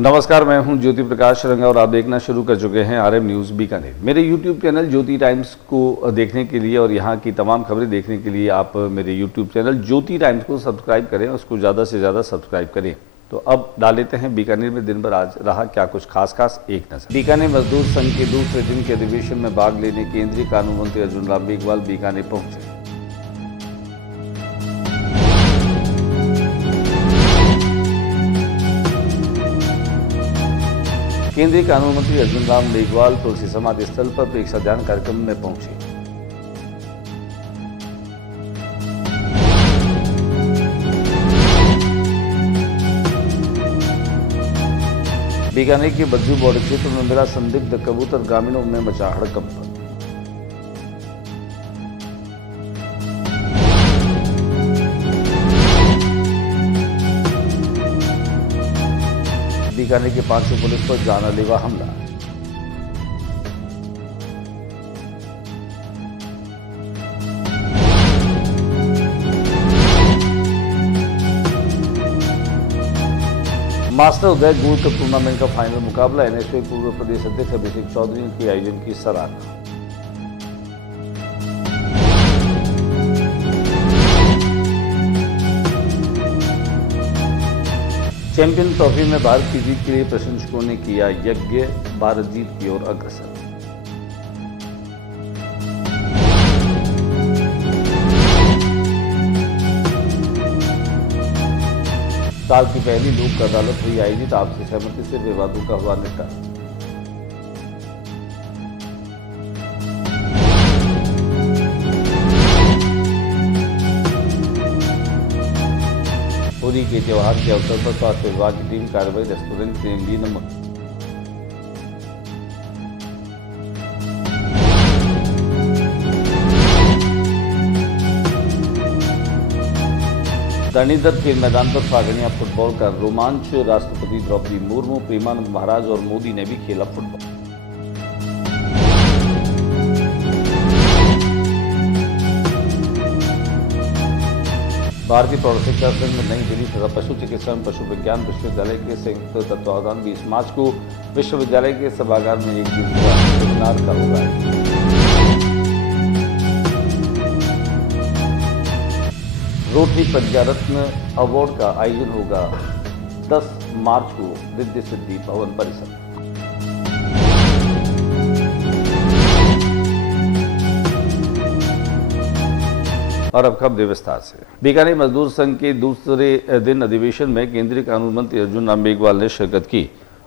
नमस्कार, मैं हूं ज्योति प्रकाश रंगा और आप देखना शुरू कर चुके हैं आरएम न्यूज़ बीकानेर। मेरे यूट्यूब चैनल ज्योति टाइम्स को देखने के लिए और यहां की तमाम खबरें देखने के लिए आप मेरे यूट्यूब चैनल ज्योति टाइम्स को सब्सक्राइब करें, उसको ज़्यादा से ज़्यादा सब्सक्राइब करें। तो अब डाल लेते हैं बीकानेर में दिन भर आज रहा क्या कुछ खास एक नजर। बीकानेर मजदूर संघ के दूसरे दिन के अधिवेशन में भाग लेने केंद्रीय कानून मंत्री अर्जुन राम मेघवाल बीकानेर पहुंचे। केंद्रीय कानून मंत्री अर्जुन राम मेघवाल तुलसी समाधि स्थल पर परीक्षा ध्यान कार्यक्रम में पहुंचे। बीकानेर के बज्जू बॉर्डर क्षेत्र में मिला संदिग्ध कबूतर, ग्रामीणों में मचा हड़कंप। बीकानेर के 500 पुलिस पर जानलेवा हमला। मास्टर उदय गोल्ड कप टूर्नामेंट का फाइनल मुकाबला एनएसयू पूर्व प्रदेश अध्यक्ष अभिषेक चौधरी के आयोजन की सराहना। चैंपियन ट्रॉफी में भारत की जीत के लिए प्रशंसकों ने किया यज्ञ, भारत जीत की ओर अग्रसर। साल की पहली लोक अदालत हुई आयोजित, आपसी सहमति से विवादों का हुआ निपटारा। होली के त्योहार के अवसर पर स्वास्थ्य विभाग की टीम कार्रवाई, रेस्टोरेंट ने ली नमक। धरणीधर खेल मैदान पर फागणिया फुटबॉल का रोमांच, राष्ट्रपति द्रौपदी मुर्मू, प्रेमानंद महाराज और मोदी ने भी खेला फुटबॉल। भारतीय प्रौढ़ शिक्षा संघ में नई दिल्ली तथा पशु चिकित्सा एवं पशु विज्ञान विश्वविद्यालय के संयुक्त तत्वावधान 20 मार्च को विश्वविद्यालय के सभागार में एक दिवसीय सेमिनार का होगा। रोटरी प्रज्ञारत्न अवार्ड का आयोजन होगा 10 मार्च को रिद्धि सिद्धि भवन परिसर। और अब खबरें विस्तार से। बीकानेर मजदूर संघ के दूसरे दिन अधिवेशन में केंद्रीय कानून मंत्री अर्जुन राम मेघवाल ने शिरकत की।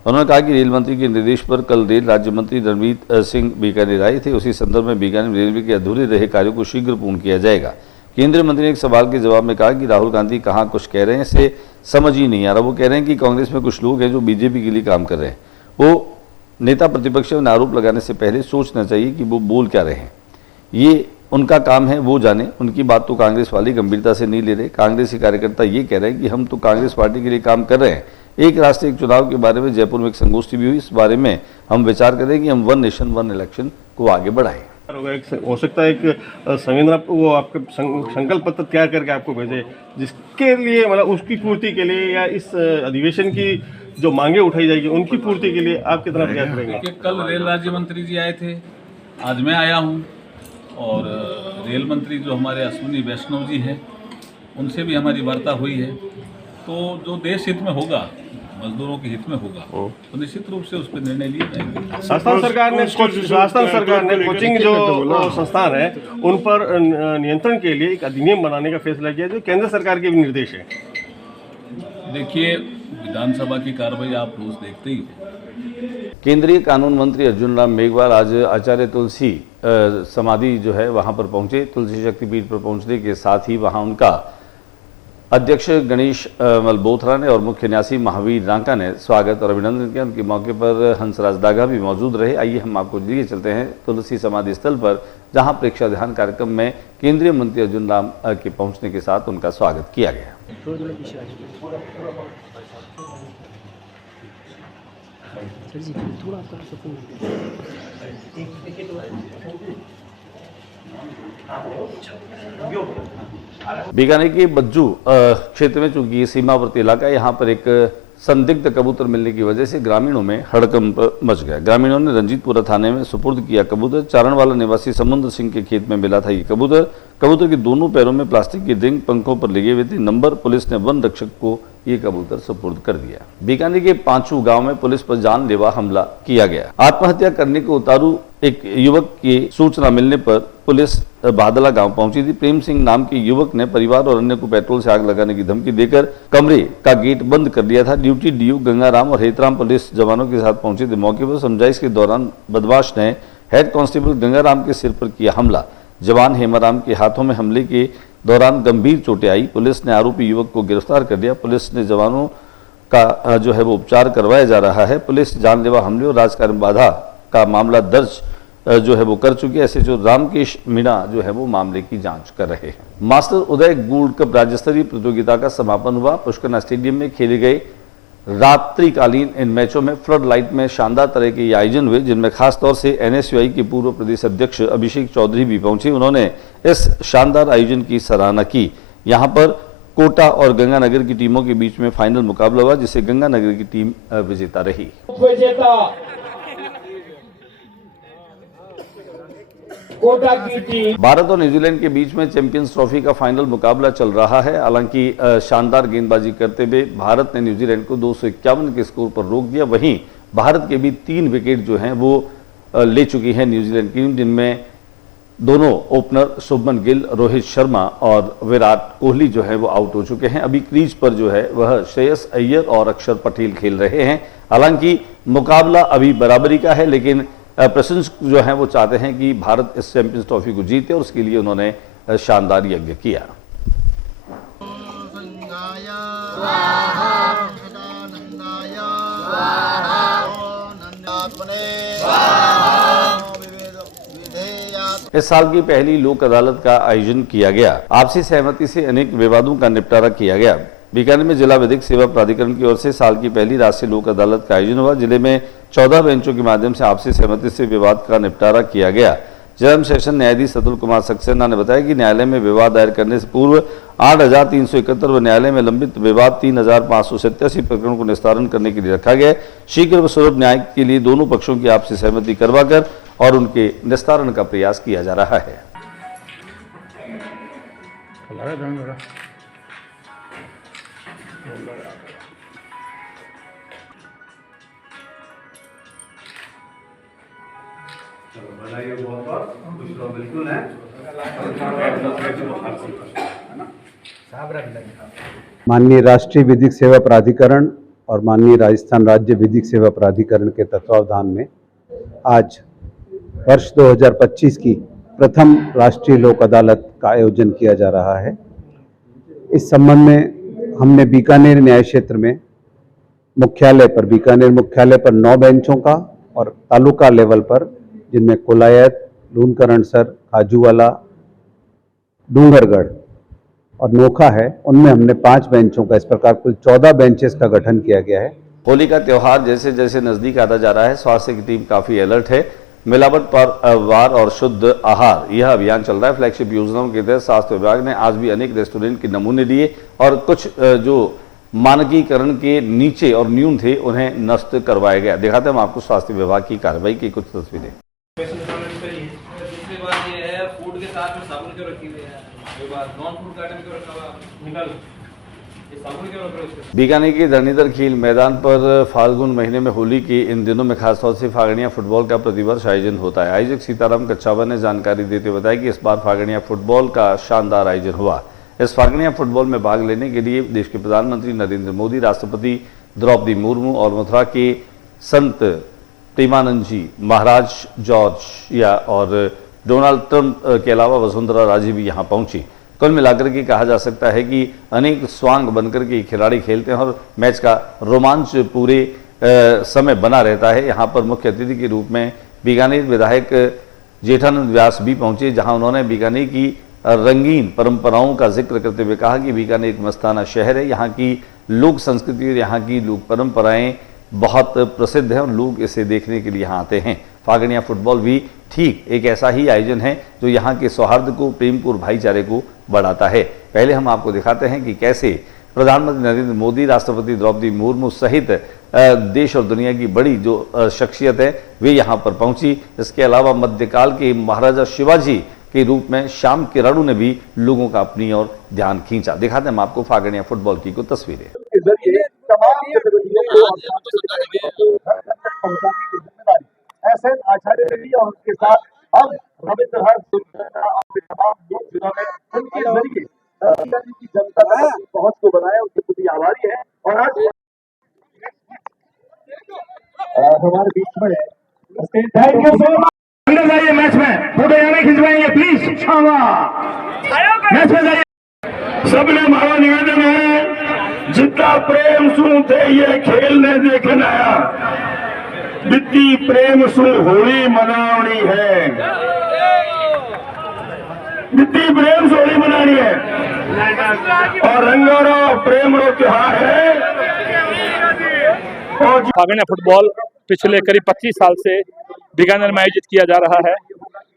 उन्होंने कहा कि रेल मंत्री के निर्देश पर कल रेल राज्य मंत्री रणवीत सिंह बीकानेर आए थे। उसी संदर्भ में बीकानेर रेलवे के अधूरे रहे कार्यों को शीघ्र पूर्ण किया जाएगा। केंद्रीय मंत्री ने एक सवाल के जवाब में कहा कि राहुल गांधी कहाँ कुछ कह रहे हैं, इसे समझ ही नहीं आ रहा। वो कह रहे हैं कि कांग्रेस में कुछ लोग हैं जो बीजेपी के लिए काम कर रहे हैं। वो नेता प्रतिपक्ष में आरोप लगाने से पहले सोचना चाहिए कि वो बोल क्या रहे हैं। ये उनका काम है, वो जाने। उनकी बात तो कांग्रेस वाली गंभीरता से नहीं ले रहे। कांग्रेस के कार्यकर्ता ये कह रहे हैं कि हम तो कांग्रेस पार्टी के लिए काम कर रहे हैं। एक राष्ट्र एक चुनाव के बारे में जयपुर में एक संगोष्ठी भी हुई। इस बारे में हम विचार करें कि हम वन नेशन वन इलेक्शन को आगे बढ़ाएं। हो सकता है एक संविधान वो आपके संकल्प पत्र तैयार करके आपको भेजे, जिसके लिए मतलब उसकी पूर्ति के लिए या इस अधिवेशन की जो मांगे उठाई जाएगी उनकी पूर्ति के लिए आप कितना प्रयास करेंगे? कल रेल राज्य मंत्री जी आए थे, आज मैं आया हूँ और रेल मंत्री जो हमारे अश्विनी वैष्णव जी हैं उनसे भी हमारी वार्ता हुई है। तो जो देश हित में होगा, मजदूरों के हित में होगा, तो निश्चित रूप से उस पर निर्णय लिए जाएंगे। राजस्थान सरकार ने कोचिंग जो संस्थान है उन पर नियंत्रण के लिए एक अधिनियम बनाने का फैसला किया, जो केंद्र सरकार के भी निर्देश है। देखिए, विधानसभा की कार्रवाई आप रोज देखते ही हो। केंद्रीय कानून मंत्री अर्जुन राम मेघवाल आज आचार्य तुलसी समाधि जो है वहां पर पहुंचे। तुलसी शक्तिपीठ पर पहुंचने के साथ ही वहां उनका अध्यक्ष गणेश मल्होत्रा ने और मुख्य न्यासी महावीर रांका ने स्वागत और अभिनंदन किया। उनके मौके पर हंसराज दागा भी मौजूद रहे। आइए हम आपको लिए चलते हैं तुलसी समाधि स्थल पर, जहां परीक्षा ध्यान कार्यक्रम में केंद्रीय मंत्री अर्जुन राम के पहुंचने के साथ उनका स्वागत किया गया। बीकानेर के बज्जू क्षेत्र में, चूंकि ये सीमावर्ती इलाका है, यहाँ पर एक संदिग्ध कबूतर मिलने की वजह से ग्रामीणों में हड़कंप मच गया। ग्रामीणों ने रंजीतपुरा थाने में सुपुर्द किया कबूतर। चारणवाला निवासी समुद्र सिंह के खेत में मिला था ये कबूतर। कबूतर के दोनों पैरों में प्लास्टिक की रिंग पंखों पर लगे हुए थे नंबर। पुलिस ने वन रक्षक को ये कबूतर सुपुर्द कर दिया। बीकानेर के पांचू गांव में पुलिस पर जानलेवा हमला किया गया। आत्महत्या करने को उतारू एक युवक की सूचना मिलने पर पुलिस बादला गांव पहुंची थी। प्रेम सिंह नाम के युवक ने परिवार और अन्य को पेट्रोल से आग लगाने की धमकी देकर कमरे का गेट बंद कर दिया था। ड्यूटी डीयू गंगाराम और हेतराम पुलिस जवानों के साथ पहुंचे थे। मौके पर समझाइश के दौरान बदमाश ने हेड कांस्टेबल गंगाराम के सिर पर किया हमला। जवान हेमाराम के हाथों में हमले के दौरान गंभीर चोटें आई। पुलिस ने आरोपी युवक को गिरफ्तार कर लिया। पुलिस ने जवानों का जो है वो उपचार करवाया जा रहा है। पुलिस जानलेवा हमले और राजकारण बाधा का मामला दर्ज जो है वो कर चुकी है। एसएचओ रामकेश मीणा जो है वो मामले की जांच कर रहे हैं। मास्टर उदय गोल्ड कप राज्य स्तरीय प्रतियोगिता का समापन हुआ। पुष्कर स्टेडियम में खेले गए रात्रिकालीन इन मैचों में फ्लड लाइट में शानदार तरह के आयोजन हुए, जिनमें खासतौर से एनएसयूआई के पूर्व प्रदेश अध्यक्ष अभिषेक चौधरी भी पहुंचे। उन्होंने इस शानदार आयोजन की सराहना की। यहां पर कोटा और गंगानगर की टीमों के बीच में फाइनल मुकाबला हुआ, जिसे गंगानगर की टीम विजेता रही। कोटा की टीम भारत और न्यूजीलैंड के बीच में चैंपियंस ट्रॉफी का फाइनल मुकाबला चल रहा है। हालांकि शानदार गेंदबाजी करते हुए भारत ने न्यूजीलैंड को 251 के स्कोर पर रोक दिया। वहीं भारत के भी 3 विकेट जो हैं वो ले चुकी है न्यूजीलैंड की टीम, जिनमें दोनों ओपनर शुभमन गिल, रोहित शर्मा और विराट कोहली जो है वो आउट हो चुके हैं। अभी क्रीज पर जो है वह श्रेयस अय्यर और अक्षर पटेल खेल रहे हैं। हालांकि मुकाबला अभी बराबरी का है, लेकिन प्रशंसक जो हैं वो चाहते हैं कि भारत इस चैंपियंस ट्रॉफी को जीते और उसके लिए उन्होंने शानदार यज्ञ किया। इस साल की पहली लोक अदालत का आयोजन किया गया। आपसी सहमति से अनेक विवादों का निपटारा किया गया। बीकानेर में जिला विधिक सेवा प्राधिकरण की ओर से साल की पहली राष्ट्रीय लोक अदालत का आयोजन हुआ। जिले में 14 बेंचों के माध्यम से आपसी सहमति से विवाद का निपटारा किया गया। जरम सेशन न्यायाधीश अतुल कुमार सक्सेना ने बताया कि न्यायालय में विवाद दायर करने से पूर्व 8,371 व न्यायालय में लंबित विवाद 3,587 प्रकरणों को निस्तारण करने के लिए रखा गया। शीघ्र व सुलभ न्याय के लिए दोनों पक्षों की आपसी सहमति करवाकर और उनके निस्तारण का प्रयास किया जा रहा है। बिल्कुल है। माननीय राष्ट्रीय विधिक सेवा प्राधिकरण और माननीय राजस्थान राज्य विधिक सेवा प्राधिकरण के तत्वावधान में आज वर्ष 2025 की प्रथम राष्ट्रीय लोक अदालत का आयोजन किया जा रहा है। इस संबंध में हमने बीकानेर न्याय क्षेत्र में बीकानेर मुख्यालय पर 9 बेंचों का और तालुका लेवल पर, जिनमें कोलायत, लूनकरणसर, खाजूवाला, डूंगरगढ़ और नोखा है, उनमें हमने 5 बेंचों का, इस प्रकार कुल 14 बेंचेस का गठन किया गया है। होली का त्योहार जैसे जैसे नजदीक आता जा रहा है, स्वास्थ्य की टीम काफी अलर्ट है। मिलावट पर वार और शुद्ध आहार यह अभियान चल रहा है। फ्लैगशिप योजनाओं के तहत स्वास्थ्य विभाग ने आज भी अनेक रेस्टोरेंट के नमूने लिए और कुछ जो मानकीकरण के नीचे और न्यून थे उन्हें नष्ट करवाया गया। दिखाते हैं हम आपको स्वास्थ्य विभाग की कार्रवाई की कुछ तस्वीरें। दूसरी बात ये है, फूड के साथ में साबुन क्यों रखी हुई है? ये बात नॉन फूड आइटम क्यों रखा हुआ? निकाल ये साबुन क्यों रख रहे हो? बीकानेर के धरणीधर खेल मैदान पर फाल्गुन महीने में होली के इन दिनों में खासतौर से फागड़िया फुटबॉल का प्रतिवर्ष आयोजन होता है। आयोजक सीताराम कच्छावा ने जानकारी देते हुए बताया कि इस बार फागड़िया फुटबॉल का शानदार आयोजन हुआ। इस फागड़िया फुटबॉल में भाग लेने के लिए देश के प्रधानमंत्री नरेंद्र मोदी, राष्ट्रपति द्रौपदी मुर्मू और मथुरा के संत प्रेमानंद जी, महाराज जॉर्ज या और डोनाल्ड ट्रंप के अलावा वसुंधरा राजे भी यहां पहुंची। कुल मिलाकर के कहा जा सकता है कि अनेक स्वांग बनकर के खिलाड़ी खेलते हैं और मैच का रोमांच पूरे समय बना रहता है। यहां पर मुख्य अतिथि के रूप में बीकानेर विधायक जेठानंद व्यास भी पहुंचे, जहां उन्होंने बीकानेर की रंगीन परंपराओं का जिक्र करते हुए कहा कि बीकानेर एक मस्ताना शहर है। यहाँ की लोक संस्कृति और यहाँ की लोक परंपराएं बहुत प्रसिद्ध हैं और लोग इसे देखने के लिए यहाँ आते हैं। फागड़िया फुटबॉल भी ठीक एक ऐसा ही आयोजन है जो यहाँ के सौहार्द को, प्रेम को और भाईचारे को बढ़ाता है। पहले हम आपको दिखाते हैं कि कैसे प्रधानमंत्री नरेंद्र मोदी, राष्ट्रपति द्रौपदी मुर्मू सहित देश और दुनिया की बड़ी जो शख्सियत है वे यहाँ पर पहुंची। इसके अलावा मध्यकाल के महाराजा शिवाजी के रूप में श्याम किरणु ने भी लोगों का अपनी ओर ध्यान खींचा। दिखाते हैं हम आपको फागणिया फुटबॉल की कुछ तस्वीरें। ऐसे आचार्य रेड्डी और उसके साथ हम रविंद्र हर्ष तमाम लोग जिन्होंने उनके जरिए की जनता तक पहुंच को बनाया, उसके प्रति आभारी है। और आज हमारे बीच में थैंक यू सो मच। अंदर जाइए, मैच में फोटो यहाँ नहीं खिंचवाएंगे प्लीज। मैच में जाइए। सबने हमारा निवेदन है, जितना प्रेम सु थे ये खेल ने देखना बित्ती प्रेम सु होली मनावनी है, बित्ती प्रेम से होली मनानी है और रंगों प्रेम रो त्योहार है। और फागणिया फुटबॉल पिछले करीब 25 साल से बीकानेर में आयोजित किया जा रहा है।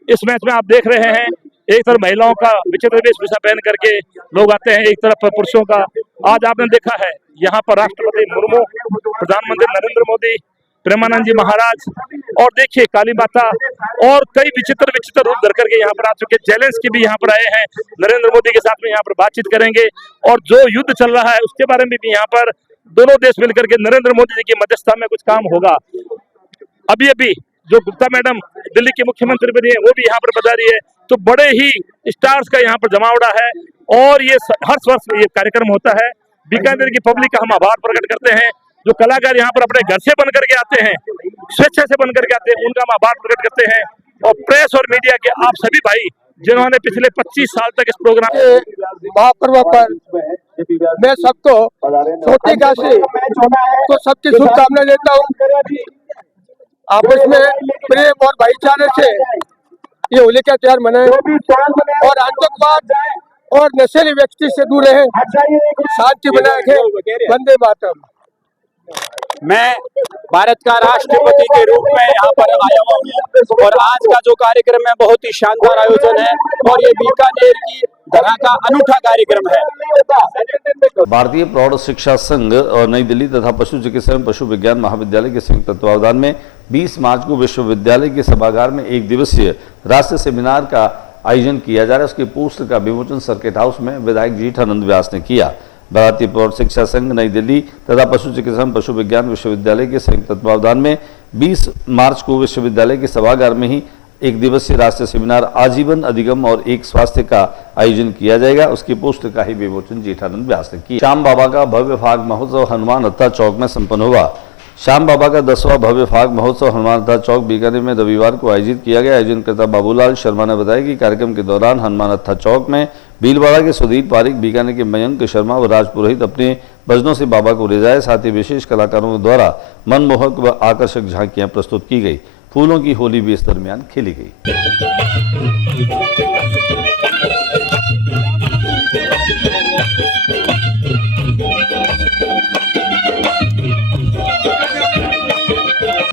इस मैच में आप देख रहे हैं, एक तरफ महिलाओं का विचित्र वेशभूषा पहन करके लोग आते हैं, एक तरफ पुरुषों का। आज आपने देखा है यहाँ पर राष्ट्रपति मुर्मू, प्रधानमंत्री नरेंद्र मोदी, प्रेमानंद जी महाराज और देखिए काली माता और कई विचित्र रूप धर करके यहाँ पर आ चुके। जेलेंस्की भी यहाँ पर आए हैं, नरेंद्र मोदी के साथ में यहाँ पर बातचीत करेंगे और जो युद्ध चल रहा है उसके बारे में भी यहाँ पर दोनों देश मिलकर के नरेंद्र मोदी जी की मध्यस्थता में कुछ काम होगा। अभी जो गुप्ता मैडम दिल्ली की मुख्यमंत्री बनी है वो भी यहाँ पर पधारी है। तो बड़े ही स्टार्स का यहाँ पर जमावड़ा है और ये हर वर्ष ये कार्यक्रम होता है। बीकानेर की पब्लिक का हम आभार प्रकट करते हैं। जो कलाकार यहाँ पर अपने घर से बन करके आते हैं, स्वेच्छा से बन करके आते हैं, उनका हम आभार प्रकट करते हैं। और प्रेस और मीडिया के आप सभी भाई जिन्होंने पिछले 25 साल तक इस प्रोग्राम महापर्व पर मैं सबको छोटी से तो सबकी शुभकामनाएं देता हूँ। आपस में प्रेम और भाईचारे से ये होली का त्योहार मनाए और आतंकवाद और नशेली व्यक्ति से दूर रहे, शांति बनाए रखे। वंदे मातरम। मैं भारत का राष्ट्रपति के रूप में यहाँ पर आया हुआ हूँ और आज का जो कार्यक्रम है बहुत ही शानदार आयोजन है और ये बीकानेर की तरह का अनूठा कार्यक्रम है। भारतीय प्रौढ़ शिक्षा संघ और नई दिल्ली तथा पशु चिकित्सा एवं पशु विज्ञान महाविद्यालय के संयुक्त तत्वावधान में 20 मार्च को विश्वविद्यालय के सभागार में एक दिवसीय राष्ट्रीय सेमिनार का आयोजन किया जा रहा है। उसके पोस्टर का विमोचन सर्किट हाउस में विधायक जीठानंद व्यास ने किया। भारतीय प्रौढ़ शिक्षा संघ नई दिल्ली तथा पशु चिकित्सा पशु विज्ञान विश्वविद्यालय के संयुक्त तत्वावधान में 20 मार्च को विश्वविद्यालय के सभागार में ही एक दिवसीय राष्ट्रीय सेमिनार आजीवन अधिगम और एक स्वास्थ्य का आयोजन किया जाएगा। उसके पोस्टर का ही विमोचन जेठानंद व्यास ने किया। श्याम बाबा का भव्य फाग महोत्सव हनुमान हत्था चौक में संपन्न हुआ। श्याम बाबा का 10वां भव्य फाग महोत्सव हनुमान हत्था चौक बीकानेर में रविवार को आयोजित किया गया। आयोजनकर्ता बाबूलाल शर्मा ने बताया कि कार्यक्रम के दौरान हनुमान हत्था चौक में भीलवाड़ा के सुधीर पारिक, बीकानेर के मयंक शर्मा व राज पुरोहित अपने भजनों से बाबा को रिझाए। साथ ही विशेष कलाकारों द्वारा मनमोहक व आकर्षक झांकियां प्रस्तुत की गई। फूलों की होली भी इस दरमियान खेली गई।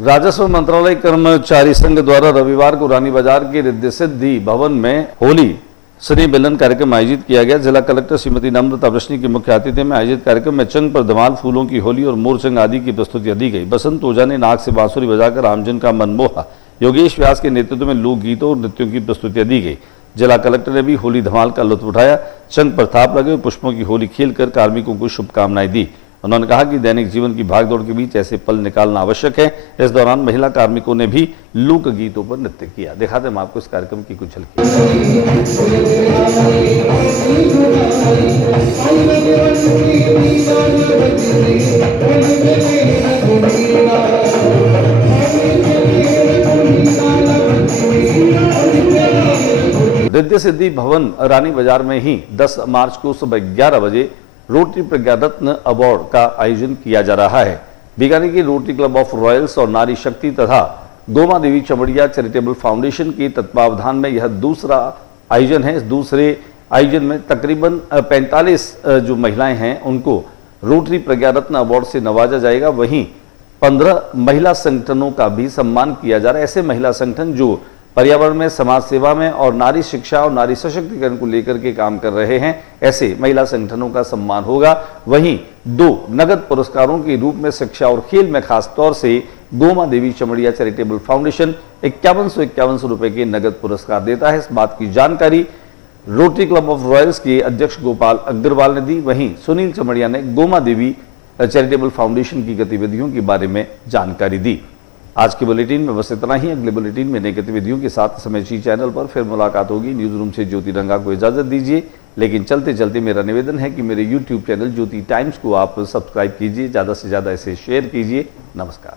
राजस्व मंत्रालय कर्मचारी संघ द्वारा रविवार को रानी बाजार के रिद्धि सिद्धि भवन में होली श्री मिलन कार्यक्रम आयोजित किया गया। जिला कलेक्टर श्रीमती नम्रता वृष्णि के मुख्य आतिथ्य में आयोजित कार्यक्रम में चंग पर धमाल, फूलों की होली और मोरचंग आदि की प्रस्तुतियां दी गई। बसंत ओझा ने नाक से बांसुरी बजाकर आमजन का मन मोहा। योगेश व्यास के नेतृत्व में लोक गीतों और नृत्यों की प्रस्तुतियां दी गई। जिला कलेक्टर ने भी होली धमाल का लुत्फ उठाया। चंग पर थाप लगे, पुष्पों की होली खेलकर कार्मिकों को शुभकामनाएं दी। उन्होंने कहा कि दैनिक जीवन की भागदौड़ के बीच ऐसे पल निकालना आवश्यक है। इस दौरान महिला कार्मिकों ने भी लोक गीतों पर नृत्य किया। दिखाते हम आपको इस कार्यक्रम की कुछ झलकी। रिद्धि सिद्धि भवन रानी बाजार में ही 10 मार्च को सुबह 11 बजे रोटरी प्रज्ञा रत्न अवार्ड का आयोजन किया जा रहा है। बीकानेर की रोटरी क्लब ऑफ रॉयल्स और नारी शक्ति तथा गोमा देवी चमड़िया चैरिटेबल फाउंडेशन के तत्वावधान में यह दूसरा आयोजन है। इस दूसरे आयोजन में तकरीबन 45 जो महिलाएं हैं उनको रोटरी प्रज्ञा रत्न अवार्ड से नवाजा जाएगा। वहीं 15 महिला संगठनों का भी सम्मान किया जा रहा है। ऐसे महिला संगठन जो पर्यावरण में, समाज सेवा में और नारी शिक्षा और नारी सशक्तिकरण को लेकर के काम कर रहे हैं, ऐसे महिला संगठनों का सम्मान होगा। वहीं 2 नगद पुरस्कारों के रूप में शिक्षा और खेल में खास तौर से गोमा देवी चमड़िया चैरिटेबल फाउंडेशन 5151 रुपए के नगद पुरस्कार देता है। इस बात की जानकारी रोटरी क्लब ऑफ रॉयल्स के अध्यक्ष गोपाल अग्रवाल ने दी। वहीं सुनील चमड़िया ने गोमा देवी चैरिटेबल फाउंडेशन की गतिविधियों के बारे में जानकारी दी। आज के बुलेटिन में बस इतना ही। अगले बुलेटिन में नई गतिविधियों के साथ समय जी चैनल पर फिर मुलाकात होगी। न्यूज रूम से ज्योति रंगा को इजाजत दीजिए, लेकिन चलते चलते मेरा निवेदन है कि मेरे यूट्यूब चैनल ज्योति टाइम्स को आप सब्सक्राइब कीजिए, ज़्यादा से ज़्यादा इसे शेयर कीजिए। नमस्कार।